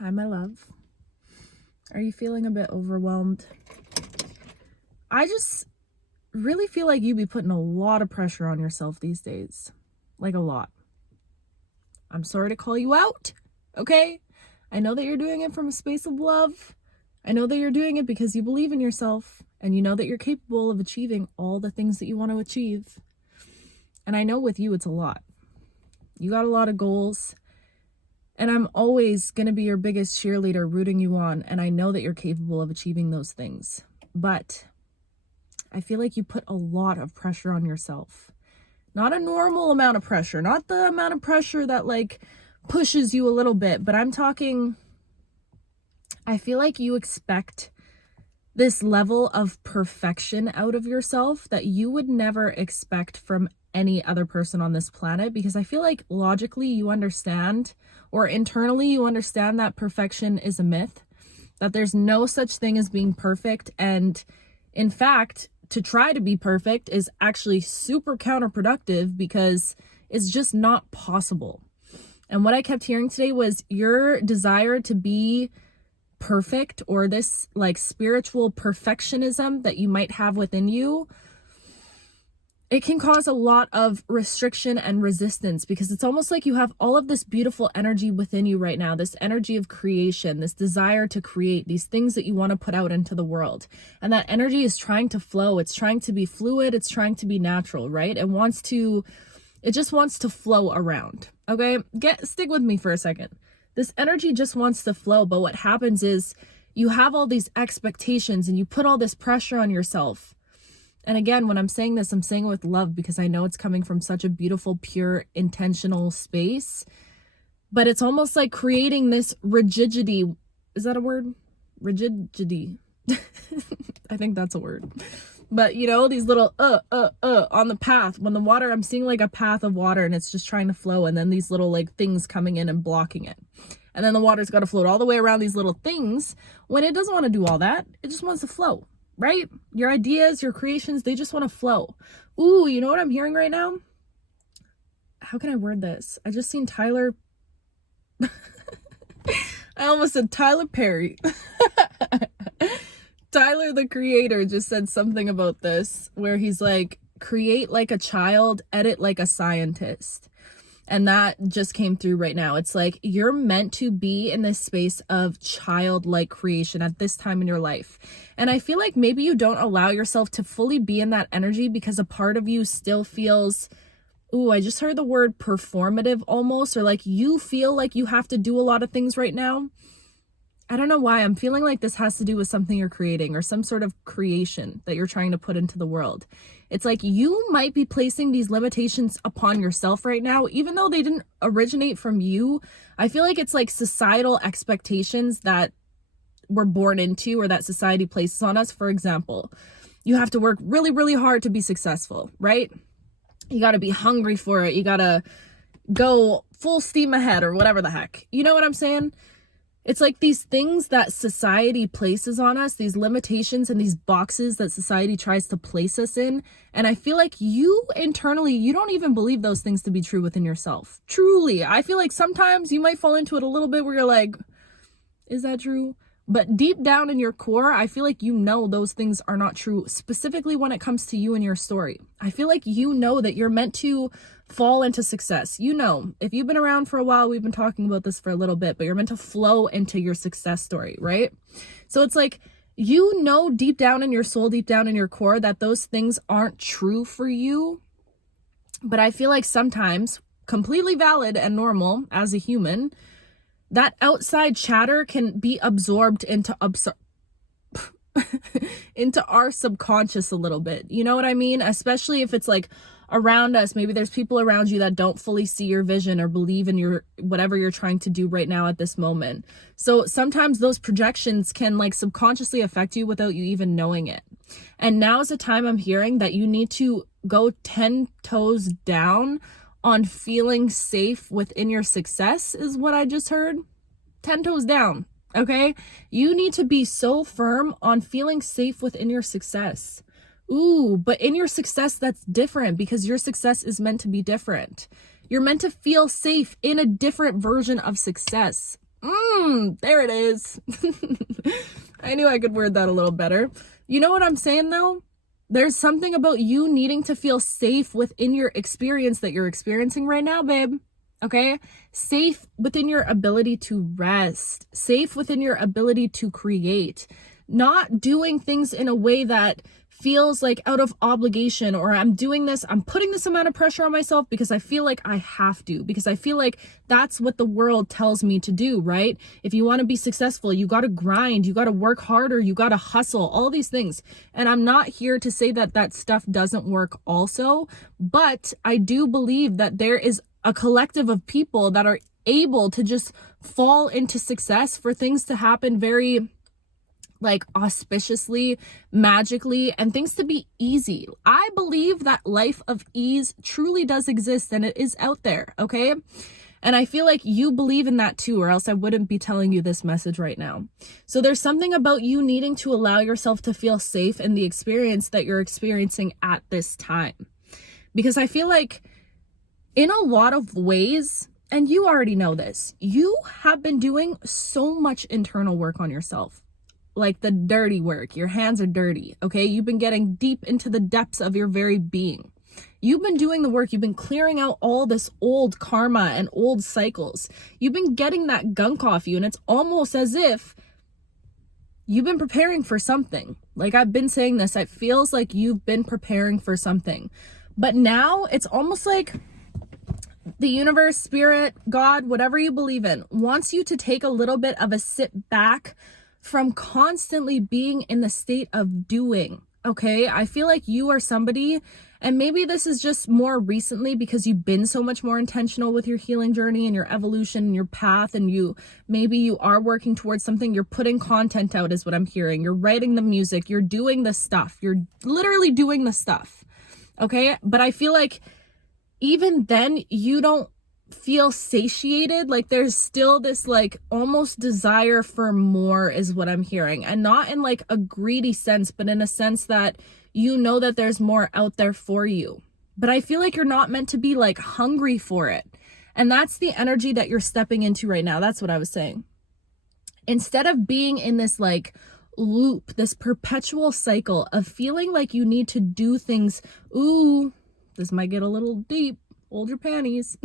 Hi, my love. Are you feeling a bit overwhelmed? I just really feel like you be putting a lot of pressure on yourself these days. Like a lot. I'm sorry to call you out, okay? I know that you're doing it from a space of love. I know that you're doing it because you believe in yourself and you know that you're capable of achieving all the things that you want to achieve. And I know with you, it's a lot. You got a lot of goals. And I'm always going to be your biggest cheerleader, rooting you on. And I know that you're capable of achieving those things. But I feel like you put a lot of pressure on yourself. Not a normal amount of pressure. Not the amount of pressure that like pushes you a little bit. But I'm talking, I feel like you expect this level of perfection out of yourself that you would never expect from any other person on this planet, because I feel like logically you understand, or internally you understand, that perfection is a myth, that there's no such thing as being perfect. And in fact, to try to be perfect is actually super counterproductive because it's just not possible. And what I kept hearing today was your desire to be perfect, or this like spiritual perfectionism that you might have within you. It can cause a lot of restriction and resistance, because it's almost like you have all of this beautiful energy within you right now, this energy of creation, this desire to create these things that you want to put out into the world. And that energy is trying to flow. It's trying to be fluid. It's trying to be natural, right? It just wants to flow around. Okay. Stick with me for a second. This energy just wants to flow. But what happens is you have all these expectations and you put all this pressure on yourself. And again, when I'm saying this, I'm saying it with love, because I know it's coming from such a beautiful, pure, intentional space. But it's almost like creating this rigidity. Is that a word? Rigidity. I think that's a word. But you know, these little on the path. When the water, I'm seeing like a path of water and it's just trying to flow. And then these little like things coming in and blocking it. And then the water's got to float all the way around these little things, when it doesn't want to do all that. It just wants to flow. Right? Your ideas, your creations, they just want to flow. Ooh, you know what I'm hearing right now? How can I word this? I just seen Tyler. I almost said Tyler Perry. Tyler, the creator, just said something about this, where he's like, create like a child, edit like a scientist. And that just came through right now. It's like you're meant to be in this space of childlike creation at this time in your life. And I feel like maybe you don't allow yourself to fully be in that energy because a part of you still feels, ooh, I just heard the word performative almost, or like you feel like you have to do a lot of things right now. I don't know why. I'm feeling like this has to do with something you're creating, or some sort of creation that you're trying to put into the world. It's like you might be placing these limitations upon yourself right now, even though they didn't originate from you. I feel like it's like societal expectations that we're born into, or that society places on us. For example, you have to work really, really hard to be successful, right? You got to be hungry for it. You got to go full steam ahead, or whatever the heck. You know what I'm saying? It's like these things that society places on us, these limitations and these boxes that society tries to place us in. And I feel like you internally, you don't even believe those things to be true within yourself. Truly. I feel like sometimes you might fall into it a little bit where you're like, is that true? But deep down in your core, I feel like you know those things are not true, specifically when it comes to you and your story. I feel like you know that you're meant to fall into success. You know, if you've been around for a while, we've been talking about this for a little bit, but you're meant to flow into your success story, right? So it's like, you know, deep down in your soul, deep down in your core, that those things aren't true for you. But I feel like sometimes, completely valid and normal as a human, that outside chatter can be absorbed into into our subconscious a little bit. You know what I mean? Especially if it's like around us. Maybe there's people around you that don't fully see your vision or believe in your whatever you're trying to do right now at this moment. So sometimes those projections can like subconsciously affect you without you even knowing it. And now is the time I'm hearing that you need to go 10 toes down on feeling safe within your success, is what I just heard. 10 toes down, okay? You need to be so firm on feeling safe within your success. Ooh, but in your success, that's different, because your success is meant to be different. You're meant to feel safe in a different version of success. There it is. I knew I could word that a little better. You know what I'm saying though? There's something about you needing to feel safe within your experience that you're experiencing right now, babe. Okay? Safe within your ability to rest, safe within your ability to create, not doing things in a way that feels like out of obligation, or I'm doing this, I'm putting this amount of pressure on myself because I feel like I have to, because I feel like that's what the world tells me to do, right? If you want to be successful, you got to grind, you got to work harder, you got to hustle, all these things. And I'm not here to say that that stuff doesn't work also, but I do believe that there is a collective of people that are able to just fall into success, for things to happen very like auspiciously, magically, and things to be easy. I believe that life of ease truly does exist, and it is out there, okay? And I feel like you believe in that too, or else I wouldn't be telling you this message right now. So there's something about you needing to allow yourself to feel safe in the experience that you're experiencing at this time. Because I feel like in a lot of ways, and you already know this, you have been doing so much internal work on yourself. Like the dirty work. Your hands are dirty, okay? You've been getting deep into the depths of your very being. You've been doing the work. You've been clearing out all this old karma and old cycles. You've been getting that gunk off you, and it's almost as if you've been preparing for something. Like I've been saying this, it feels like you've been preparing for something. But now it's almost like the universe, spirit, God, whatever you believe in, wants you to take a little bit of a sit back from constantly being in the state of doing, okay? I feel like you are somebody, and maybe this is just more recently because you've been so much more intentional with your healing journey and your evolution and your path, and maybe you are working towards something. You're putting content out is what I'm hearing. You're writing the music, you're doing the stuff. You're literally doing the stuff, okay? But I feel like even then you don't feel satiated. Like there's still this like almost desire for more is what I'm hearing, and not in like a greedy sense, but in a sense that you know that there's more out there for you. But I feel like you're not meant to be like hungry for it, and that's the energy that you're stepping into right now. That's what I was saying. Instead of being in this like loop, this perpetual cycle of feeling like you need to do things, ooh, this might get a little deep, hold your panties.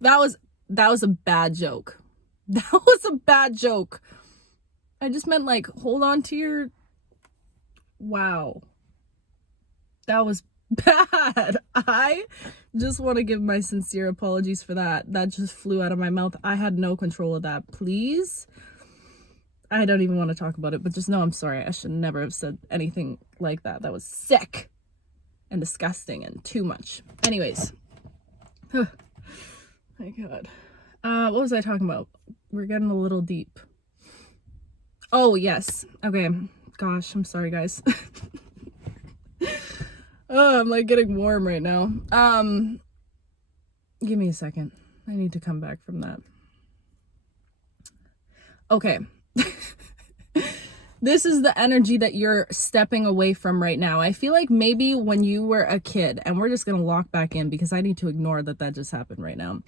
That was a bad joke. That was a bad joke. I just meant like hold on to your, wow. That was bad. I just want to give my sincere apologies for that. That just flew out of my mouth. I had no control of that. Please. I don't even want to talk about it, but just know I'm sorry. I should never have said anything like that. That was sick and disgusting and too much. Anyways. My God. What was I talking about? We're getting a little deep. Oh, yes. Okay. Gosh, I'm sorry, guys. Oh, I'm like getting warm right now. Give me a second. I need to come back from that. Okay. This is the energy that you're stepping away from right now. I feel like maybe when you were a kid, and we're just going to lock back in because I need to ignore that just happened right now.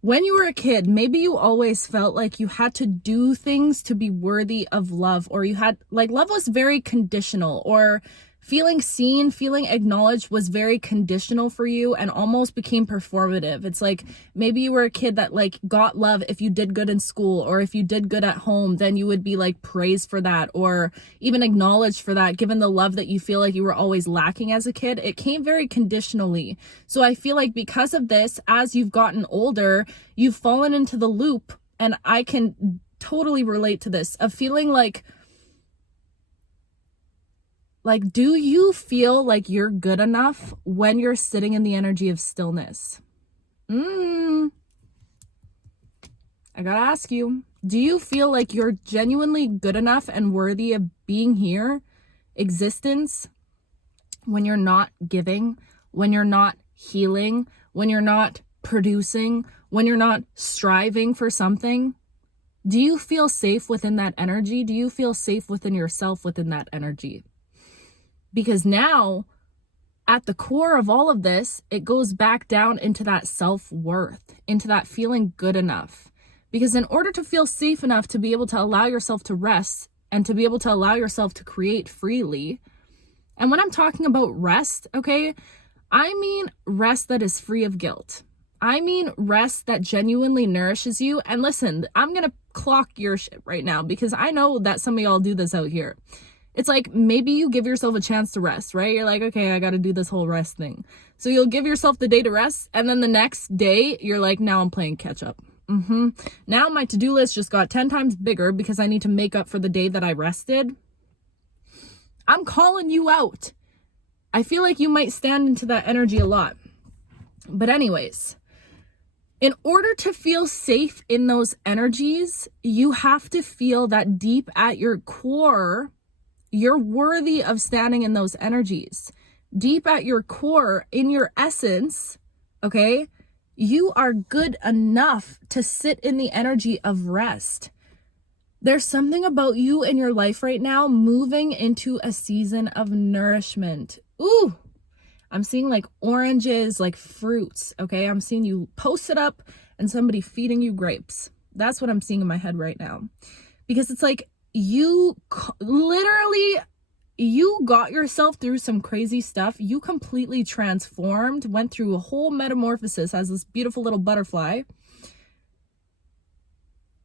When you were a kid, maybe you always felt like you had to do things to be worthy of love, or you had like love was very conditional, or feeling seen, feeling acknowledged was very conditional for you and almost became performative. It's like maybe you were a kid that like got love if you did good in school, or if you did good at home, then you would be like praised for that, or even acknowledged for that, given the love that you feel like you were always lacking as a kid. It came very conditionally. So I feel like because of this, as you've gotten older, you've fallen into the loop, and I can totally relate to this, of feeling like, do you feel like you're good enough when you're sitting in the energy of stillness? I gotta ask you, do you feel like you're genuinely good enough and worthy of being here, existence, when you're not giving, when you're not healing, when you're not producing, when you're not striving for something? Do you feel safe within that energy? Do you feel safe within yourself within that energy? Because now, at the core of all of this, it goes back down into that self-worth, into that feeling good enough. Because in order to feel safe enough to be able to allow yourself to rest and to be able to allow yourself to create freely, and when I'm talking about rest, okay, I mean rest that is free of guilt. I mean rest that genuinely nourishes you. And listen, I'm going to clock your shit right now because I know that some of y'all do this out here. It's like maybe you give yourself a chance to rest, right? You're like, okay, I got to do this whole rest thing. So you'll give yourself the day to rest. And then the next day, you're like, now I'm playing catch up. Now my to-do list just got 10 times bigger because I need to make up for the day that I rested. I'm calling you out. I feel like you might stand into that energy a lot. But anyways, in order to feel safe in those energies, you have to feel that deep at your core, you're worthy of standing in those energies. Deep at your core, in your essence, okay, you are good enough to sit in the energy of rest. There's something about you in your life right now moving into a season of nourishment. Ooh, I'm seeing like oranges, like fruits, okay? I'm seeing you post it up and somebody feeding you grapes. That's what I'm seeing in my head right now. Because it's like you literally, you got yourself through some crazy stuff. You completely transformed, went through a whole metamorphosis as this beautiful little butterfly.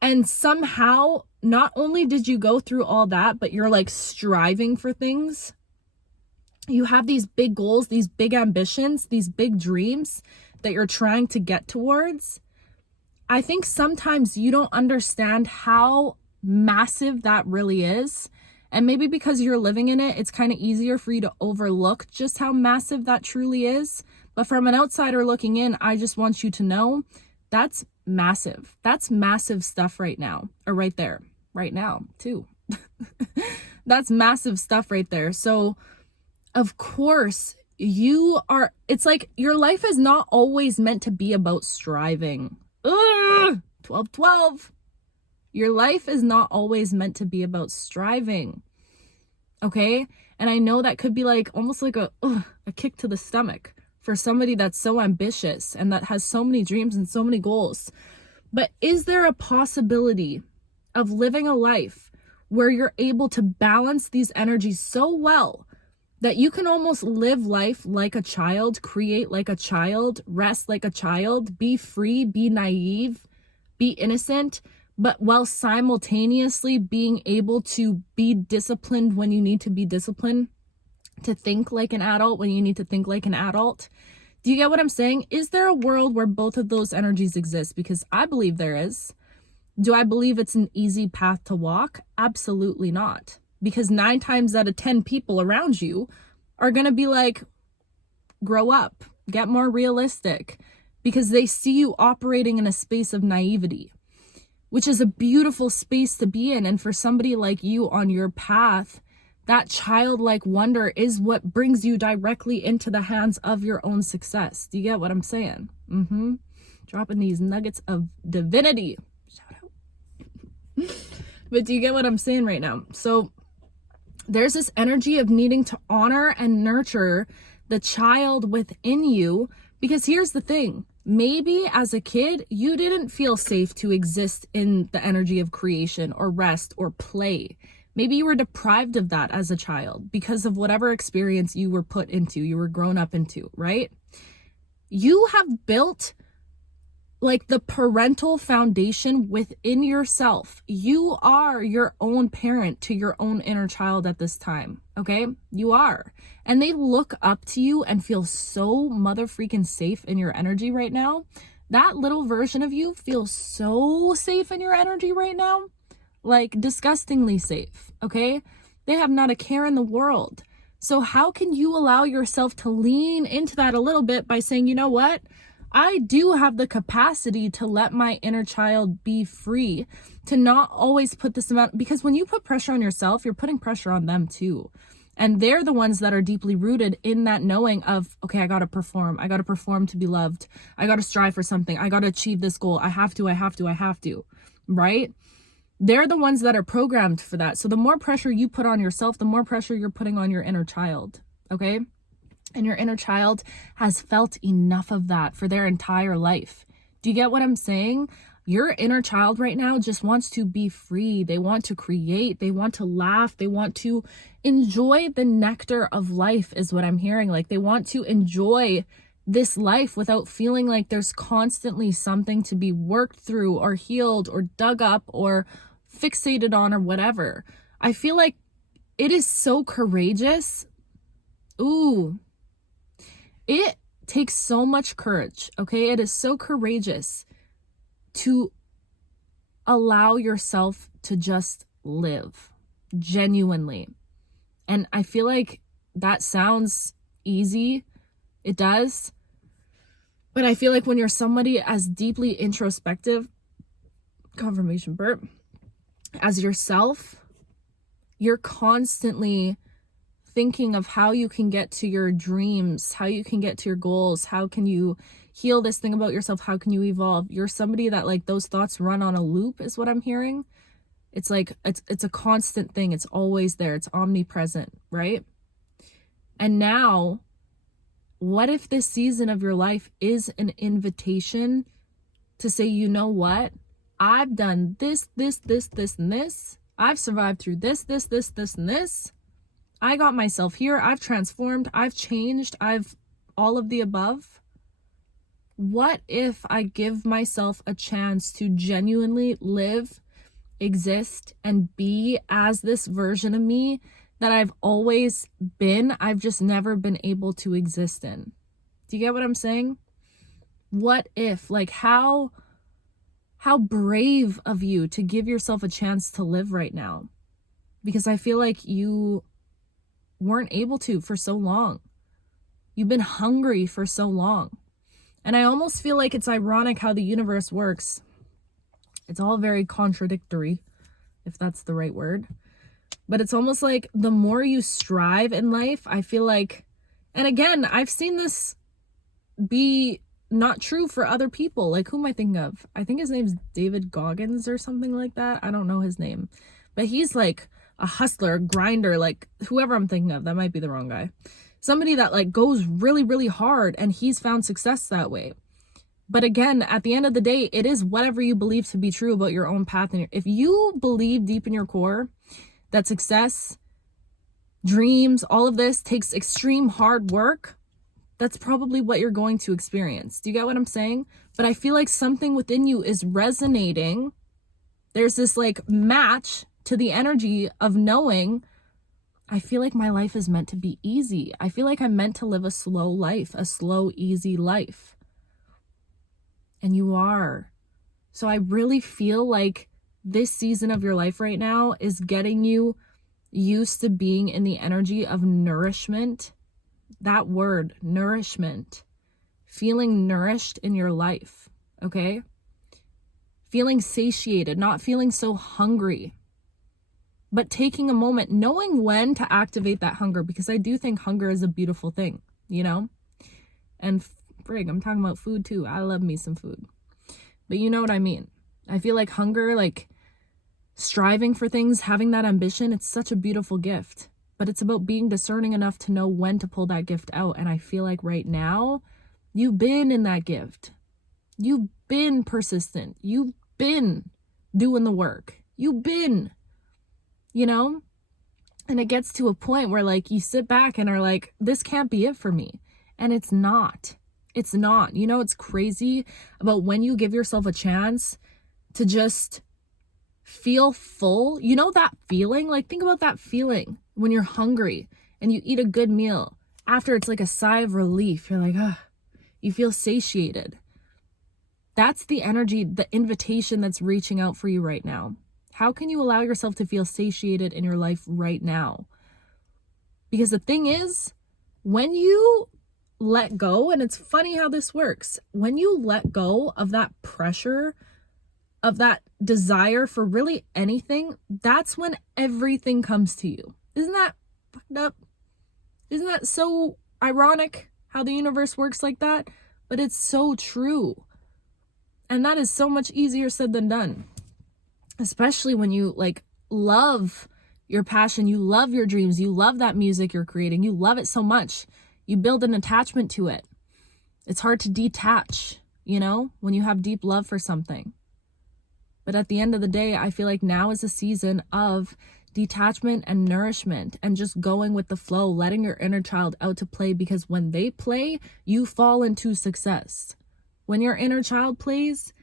And somehow, not only did you go through all that, but you're like striving for things. You have these big goals, these big ambitions, these big dreams that you're trying to get towards. I think sometimes you don't understand how massive that really is. And maybe because you're living in it, it's kind of easier for you to overlook just how massive that truly is. But from an outsider looking in, I just want you to know that's massive. That's massive stuff right now, or right there, right now too. That's massive stuff right there. So of course you are, it's like your life is not always meant to be about striving. 12. Your life is not always meant to be about striving. Okay? And I know that could be like almost like a kick to the stomach for somebody that's so ambitious and that has so many dreams and so many goals. But is there a possibility of living a life where you're able to balance these energies so well that you can almost live life like a child, create like a child, rest like a child, be free, be naive, be innocent, but while simultaneously being able to be disciplined when you need to be disciplined, to think like an adult when you need to think like an adult? Do you get what I'm saying? Is there a world where both of those energies exist? Because I believe there is. Do I believe it's an easy path to walk? Absolutely not. Because 9 times out of 10 people around you are going to be like, grow up, get more realistic, because they see you operating in a space of naivety, which is a beautiful space to be in. And for somebody like you on your path, that childlike wonder is what brings you directly into the hands of your own success. Do you get what I'm saying? Dropping these nuggets of divinity. Shout out. But do you get what I'm saying right now? So there's this energy of needing to honor and nurture the child within you, because here's the thing. Maybe as a kid, you didn't feel safe to exist in the energy of creation or rest or play. Maybe you were deprived of that as a child because of whatever experience you were put into, you were grown up into, right? You have built like the parental foundation within yourself. You are your own parent to your own inner child at this time, okay? You are. And they look up to you and feel so mother freaking safe in your energy right now. That little version of you feels so safe in your energy right now. Like disgustingly safe, okay? They have not a care in the world. So how can you allow yourself to lean into that a little bit by saying, you know what? I do have the capacity to let my inner child be free, to not always put this amount, because when you put pressure on yourself, you're putting pressure on them too. And they're the ones that are deeply rooted in that knowing of, okay, I got to perform to be loved. I got to strive for something. I got to achieve this goal. I have to, right? They're the ones that are programmed for that. So the more pressure you put on yourself, the more pressure you're putting on your inner child, okay? And your inner child has felt enough of that for their entire life. Do you get what I'm saying? Your inner child right now just wants to be free. They want to create. They want to laugh. They want to enjoy the nectar of life, is what I'm hearing. Like, they want to enjoy this life without feeling like there's constantly something to be worked through or healed or dug up or fixated on or whatever. I feel like it is so courageous. Ooh. It takes so much courage, okay? It is so courageous to allow yourself to just live genuinely. And I feel like that sounds easy. It does. But I feel like when you're somebody as deeply introspective, confirmation burp, as yourself, you're constantly thinking of how you can get to your dreams, how you can get to your goals, how can you heal this thing about yourself, how can you evolve. You're somebody that, like, those thoughts run on a loop, is what I'm hearing. It's like it's a constant thing. It's always there. It's omnipresent, right? And now, what if this season of your life is an invitation to say, you know what? I've done this, and this. I've survived through this, and this. I got myself here. I've transformed. I've changed. I've all of the above. What if I give myself a chance to genuinely live, exist, and be as this version of me that I've always been? I've just never been able to exist in. Do you get what I'm saying? What if, like, how brave of you to give yourself a chance to live right now? Because I feel like you weren't able to for so long. You've been hungry for so long. And I almost feel like it's ironic how the universe works. It's all very contradictory, if that's the right word. But it's almost like the more you strive in life, I feel like, and again, I've seen this be not true for other people. Like, who am I thinking of? I think his name's David Goggins or something like that. I don't know his name. But he's like a hustler, a grinder, like whoever I'm thinking of. That might be the wrong guy. Somebody that, like, goes really, really hard, and he's found success that way. But again, at the end of the day, it is whatever you believe to be true about your own path. And if you believe deep in your core that success, dreams, all of this takes extreme hard work, that's probably what you're going to experience. Do you get what I'm saying? But I feel like something within you is resonating. There's this, like, match to the energy of knowing, I feel like my life is meant to be easy. I feel like I'm meant to live a slow life, a slow, easy life. And you are. So I really feel like this season of your life right now is getting you used to being in the energy of nourishment. That word, nourishment. Feeling nourished in your life, okay? Feeling satiated, not feeling so hungry. But taking a moment, knowing when to activate that hunger, because I do think hunger is a beautiful thing, you know? And frig, I'm talking about food too. I love me some food. But you know what I mean? I feel like hunger, like striving for things, having that ambition, it's such a beautiful gift. But it's about being discerning enough to know when to pull that gift out. And I feel like right now, you've been in that gift. You've been persistent. You've been doing the work. You've been, you know? And it gets to a point where, like, you sit back and are like, this can't be it for me. And it's not. It's not. You know, it's crazy about when you give yourself a chance to just feel full. You know that feeling? Like, think about that feeling when you're hungry and you eat a good meal. After, it's like a sigh of relief. You're like, ah, you feel satiated. That's the energy, the invitation that's reaching out for you right now. How can you allow yourself to feel satiated in your life right now? Because the thing is, when you let go, and it's funny how this works, when you let go of that pressure, of that desire for really anything, that's when everything comes to you. Isn't that fucked up? Isn't that so ironic how the universe works like that? But it's so true. And that is so much easier said than done. Especially when you, like, love your passion, you love your dreams, you love that music you're creating, you love it so much. You build an attachment to it. It's hard to detach, you know, when you have deep love for something. But at the end of the day, I feel like now is a season of detachment and nourishment and just going with the flow, letting your inner child out to play, because when they play, you fall into success. When your inner child plays,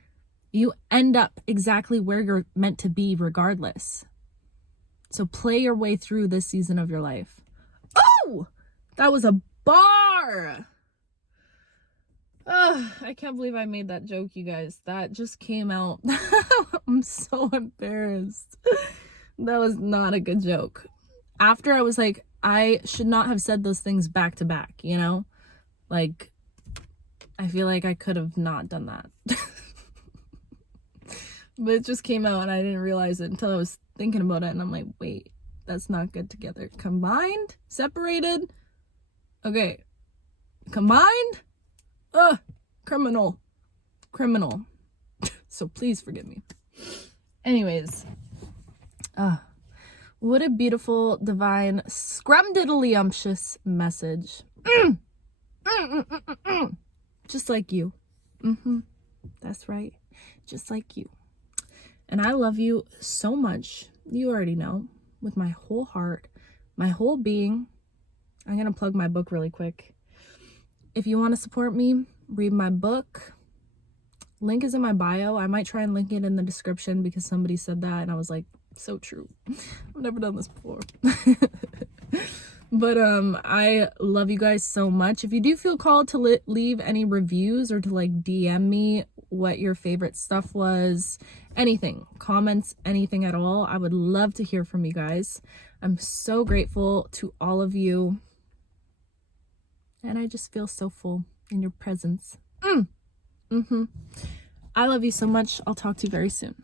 you end up exactly where you're meant to be regardless. So play your way through this season of your life. Oh, that was a bar. I can't believe I made that joke, you guys. That just came out. I'm so embarrassed. That was not a good joke. After I was like, I should not have said those things back to back, you know? Like, I feel like I could have not done that. But it just came out and I didn't realize it until I was thinking about it. And I'm like, wait, that's not good together. Combined? Separated? Okay. Combined? Criminal. So please forgive me. Anyways. What a beautiful, divine, scrumdiddlyumptious message. Just like you. That's right. Just like you. And I love you so much. You already know. With my whole heart, my whole being. I'm going to plug my book really quick. If you want to support me, read my book. Link is in my bio. I might try and link it in the description because somebody said that and I was like, so true. I've never done this before. But I love you guys so much. If you do feel called to leave any reviews or to like DM me what your favorite stuff was, anything, comments, anything at all, I would love to hear from you guys. I'm so grateful to all of you. And I just feel so full in your presence. I love you so much. I'll talk to you very soon.